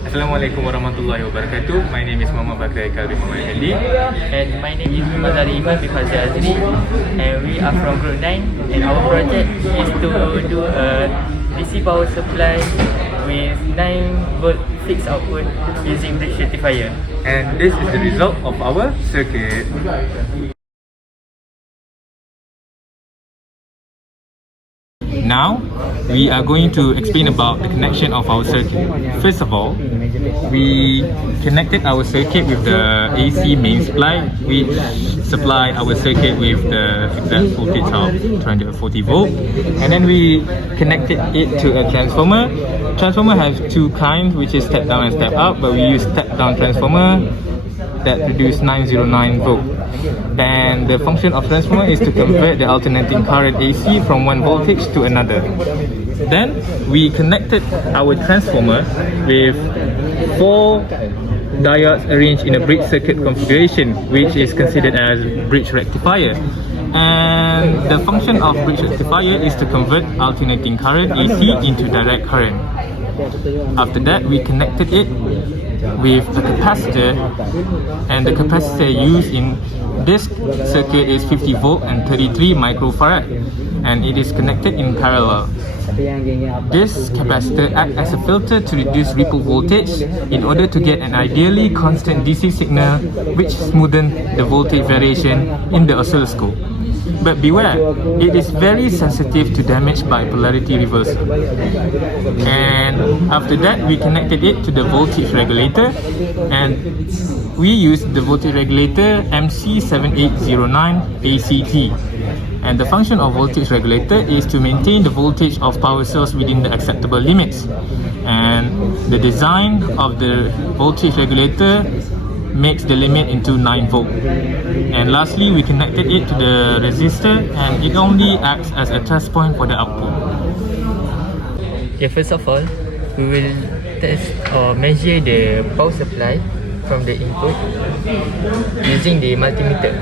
Assalamualaikum warahmatullahi wabarakatuh. My name is Muhammad Bakri Kalbi Muhammad Hendi. And my name is Mazari Iman Bifazi Azri, and we are from Group 9, and our project is to do a DC power supply with 9 volt fixed output using bridge rectifier. And this is the result of our circuit. Now, we are going to explain about the connection of our circuit. First of all, we connected our circuit with the AC main supply, which supply our circuit with the exact voltage of 240 volt. And then we connected it to a transformer. Transformer has two kinds, which is step down and step up, but we use step down transformer that produce 909 volt. Then the function of transformer is to convert the alternating current AC from one voltage to another. Then we connected our transformer with 4 diodes arranged in a bridge circuit configuration, which is considered as bridge rectifier. And the function of bridge rectifier is to convert alternating current AC into direct current. After that, we connected it with a capacitor, and the capacitor used in this circuit is 50 volt and 33 microfarad, and it is connected in parallel. This capacitor acts as a filter to reduce ripple voltage in order to get an ideally constant DC signal, which smoothens the voltage variation in the oscilloscope. But beware, it is very sensitive to damage by polarity reversal. And after that, we connected it to the voltage regulator, and we used the voltage regulator MC7809 ACT. And the function of voltage regulator is to maintain the voltage of power cells within the acceptable limits. And the design of the voltage regulator makes the limit into 9 volt. And lastly, we connected it to the resistor, and it only acts as a test point for the output. Okay, first of all, we will test or measure the power supply from the input using the multimeter.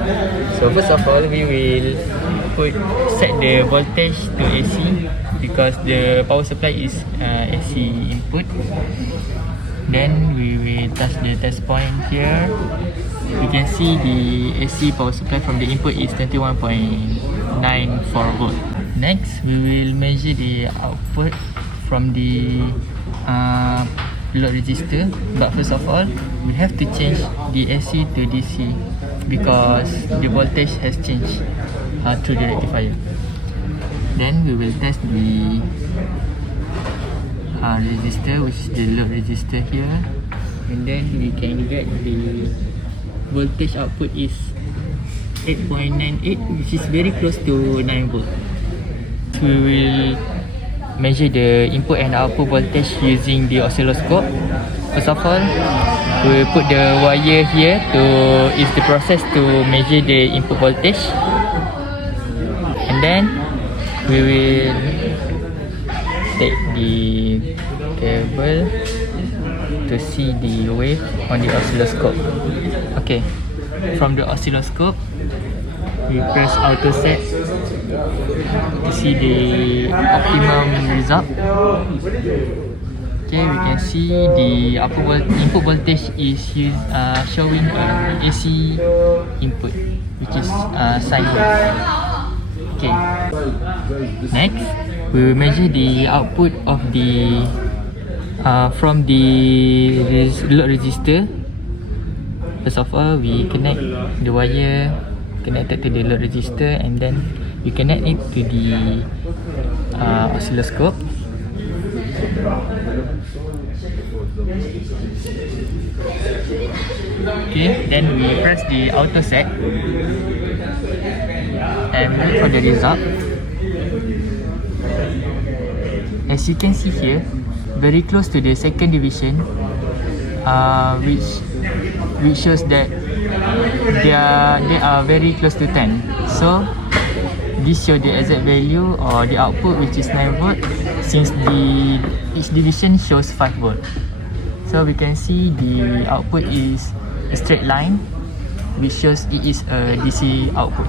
So first of all, we will set the voltage to AC because the power supply is AC input. Then we will touch the test point here. You can see the AC power supply from the input is 21.94 volt. Next, we will measure the output from the load resistor. But first of all, we have to change the AC to DC because the voltage has changed through the rectifier. Then we will test the resistor, which is the load resistor here, and then we can get the voltage output is 8.98, which is very close to 9 volt. We will measure the input and output voltage using the oscilloscope. First of all, we will put the wire here is the process to measure the input voltage, and then we will take the cable to see the wave on the oscilloscope. Okay, from the oscilloscope, we press auto set to see the optimum result. Okay, we can see the input voltage is showing AC input, which is sine wave. Okay, next we will measure the output of the from the load resistor. First of all, we connect the wire connected to the load resistor, and then we connect it to the oscilloscope. Okay, then we press the auto set and wait for the result. As you can see here, very close to the second division, which shows that they are very close to 10. So this shows the exact value or the output, which is 9 volt, since each division shows 5 volt. So we can see the output is a straight line, which shows it is a DC output.